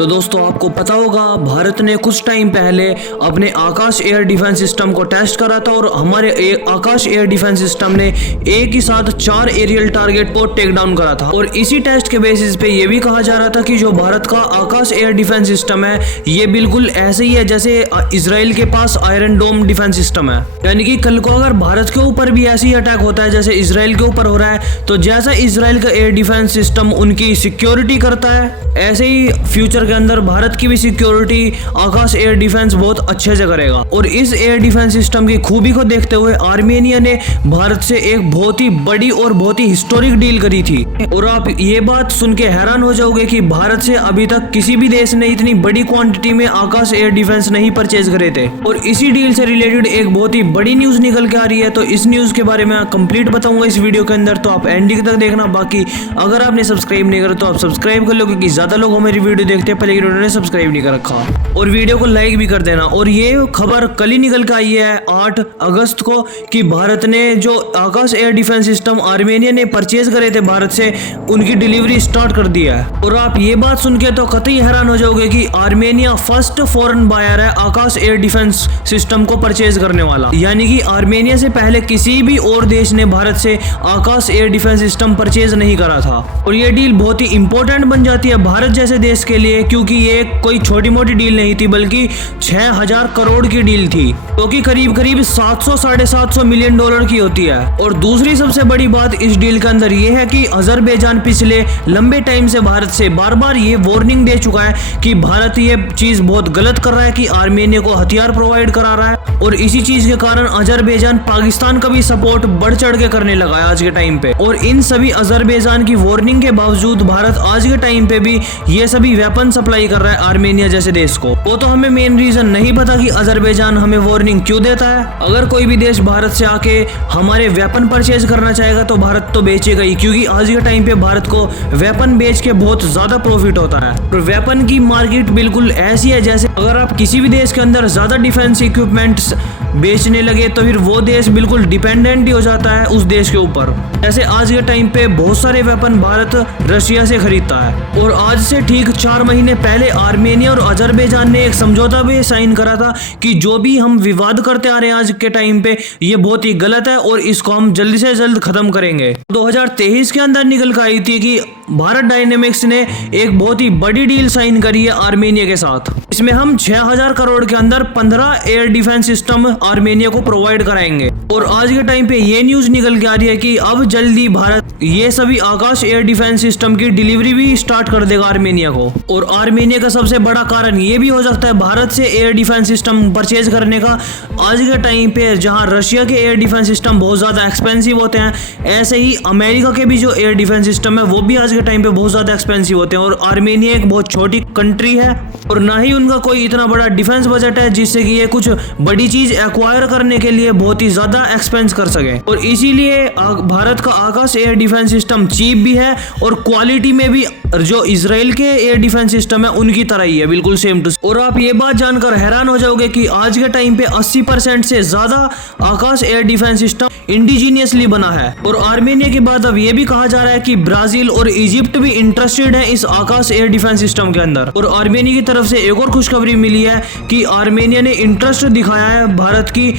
तो दोस्तों आपको पता होगा भारत ने कुछ टाइम पहले अपने आकाश एयर डिफेंस सिस्टम को टेस्ट करा था और हमारे आकाश एयर डिफेंस सिस्टम ने एक ही साथ 4 एरियल टारगेट को टेक डाउन करा था। और इसी टेस्ट के बेसिस पे ये भी कहा जा रहा था कि जो भारत का आकाश एयर डिफेंस सिस्टम है ये बिल्कुल ऐसे ही है जैसे इजराइल के पास आयरन डोम डिफेंस सिस्टम है। यानी कि कल को अगर भारत के ऊपर भी ऐसे ही अटैक होता है जैसे इजराइल के ऊपर हो रहा है, तो जैसा इजराइल का एयर डिफेंस सिस्टम उनकी सिक्योरिटी करता है, ऐसे ही फ्यूचर के अंदर भारत की भी सिक्योरिटी आकाश एयर डिफेंस बहुत अच्छे से करेगा। और इस एयर डिफेंस सिस्टम की खूबी को देखते हुए आर्मेनिया ने भारत से एक बहुत ही बड़ी और बहुत ही हिस्टोरिक डील करी थी। और आप ये बात सुन के हैरान हो जाओगे कि भारत से अभी तक किसी भी देश ने इतनी बड़ी क्वांटिटी में आकाश एयर डिफेंस नहीं परचेज करे थे। और इसी डील से रिलेटेड एक बहुत ही बड़ी न्यूज निकल के आ रही है, तो इस न्यूज के बारे में कंप्लीट बताऊंगा इस वीडियो के अंदर, तो आप एंडिंग तक देखना। बाकी अगर आपने सब्सक्राइब नहीं करा तो आप सब्सक्राइब कर लो, क्योंकि ज्यादा लोग मेरी वीडियो देखते हैं लेकिन उन्होंने सब्सक्राइब नहीं कर रखा। और वीडियो को लाइक भी कर देना। और ये खबर कल ही निकल के आई है 8 अगस्त को कि भारत ने जो आकाश एयर डिफेंस सिस्टम आर्मेनिया ने परचेज करे थे भारत से, उनकी डिलीवरी स्टार्ट कर दिया है। और आप ये बात सुन के तो कतई हैरान हो जाओगे कि आर्मेनिया फर्स्ट फॉरेन बायर है आकाश एयर डिफेंस सिस्टम को परचेज करने वाला। यानी कि आर्मेनिया से पहले किसी भी और देश ने भारत से आकाश एयर डिफेंस सिस्टम परचेज नहीं करा था। और ये डील बहुत ही इंपॉर्टेंट बन जाती है भारत जैसे देश के लिए, क्योंकि ये कोई छोटी मोटी डील नहीं थी बल्कि 6000 करोड़ की डील थी, जो कि करीब करीब 700-750 मिलियन डॉलर की होती है। और दूसरी सबसे बड़ी बात इस डील के अंदर ये है कि अजरबैजान पिछले लंबे टाइम से भारत से बार बार ये वार्निंग दे चुका है कि भारत ये चीज बहुत गलत कर रहा है कि आर्मेनिया को हथियार प्रोवाइड करा रहा है। और इसी चीज के कारण अजरबैजान पाकिस्तान का भी सपोर्ट बढ़ चढ़ के करने लगा है आज के टाइम पे। और इन सभी अजरबैजान की वार्निंग के बावजूद भारत आज के टाइम पे भी ये सभी वेपन सप्लाई कर रहा है आर्मेनिया जैसे देश को। वो तो हमें मेन रीजन नहीं पता कि अजरबैजान हमें वार्निंग क्यों देता है। अगर कोई भी देश भारत से आके हमारे वेपन परचेज करना चाहेगा तो भारत तो बेचेगा ही, क्योंकि आज के टाइम पे भारत को वेपन बेच के बहुत ज्यादा प्रॉफिट होता है। और वेपन की मार्केट बिल्कुल ऐसी है जैसे अगर आप किसी भी देश के अंदर ज्यादा डिफेंस इक्विपमेंट्स बेचने लगे तो फिर वो देश बिल्कुल डिपेंडेंट ही हो जाता है उस देश के ऊपर। जैसे आज के टाइम पे बहुत सारे वेपन भारत रशिया से खरीदता है। और आज से ठीक 4 महीने पहले आर्मेनिया और अजरबैजान ने एक समझौता भी साइन करा था कि जो भी हम विवाद करते आ रहे हैं आज के टाइम पे ये बहुत ही गलत है और इसको हम जल्दी से जल्द खत्म करेंगे। 2023 के अंदर निकल कर आई थी कि भारत डायनेमिक्स ने एक बहुत ही बड़ी डील साइन करी है आर्मेनिया के साथ। इसमें हम 6000 करोड़ के अंदर 15 एयर डिफेंस सिस्टम आर्मेनिया को प्रोवाइड कराएंगे। और आज के टाइम पे ये न्यूज निकल के आ रही है कि अब जल्दी भारत ये सभी आकाश एयर डिफेंस सिस्टम की डिलीवरी भी स्टार्ट कर देगा आर्मेनिया को। और आर्मेनिया का सबसे बड़ा कारण ये भी हो सकता है भारत से एयर डिफेंस सिस्टम परचेज करने का। आज के टाइम पे जहां रशिया के एयर डिफेंस सिस्टम बहुत ज्यादा एक्सपेंसिव होते हैं, ऐसे ही अमेरिका के भी जो एयर डिफेंस सिस्टम है वो भी आज के टाइम पे बहुत ज्यादा एक्सपेंसिव होते हैं। और आर्मेनिया एक बहुत छोटी कंट्री है और ना ही उनका कोई इतना बड़ा डिफेंस बजट है जिससे कि ये कुछ बड़ी चीज एक्वायर करने के लिए बहुत ही ज्यादा एक्सपेंस कर सके। और इसीलिए भारत का आकाश एयर डिफेंस सिस्टम चीप भी है और क्वालिटी में भी जो इजराइल के एयर डिफेंस सिस्टम है उनकी तरह ही है, बिल्कुल सेम टू। और आप ये बात जानकर हैरान हो जाओगे कि आज के टाइम पे 80% से ज्यादा आकाश एयर डिफेंस सिस्टम इंडिजीनियसली बना है। और आर्मेनिया के बाद अब ये भी कहा जा रहा है कि ब्राजील और इजिप्ट भी इंटरेस्टेड है इस आकाश एयर डिफेंस सिस्टम के अंदर। और आर्मेनिया की तरफ से एक और खुशखबरी मिली है कि आर्मेनिया ने इंटरेस्ट दिखाया है भारत की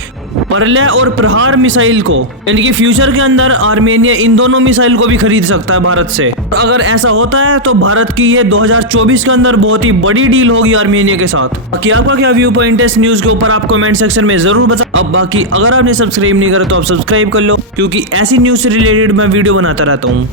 परलय और प्रहार मिसाइल को, यानी कि फ्यूचर के अंदर आर्मेनिया इन दोनों मिसाइल को भी खरीद सकता है भारत से। अगर ऐसा होता है तो भारत की ये 2024 के अंदर बहुत ही बड़ी डील होगी आर्मेनिया के साथ। बाकी आपका क्या व्यू पॉइंट है इस न्यूज के ऊपर, आप कमेंट सेक्शन में जरूर बताओ। अब बाकी अगर आपने सब्सक्राइब नहीं करा तो आप सब्सक्राइब कर लो, क्योंकि ऐसी न्यूज से रिलेटेड मैं वीडियो बनाता रहता हूँ।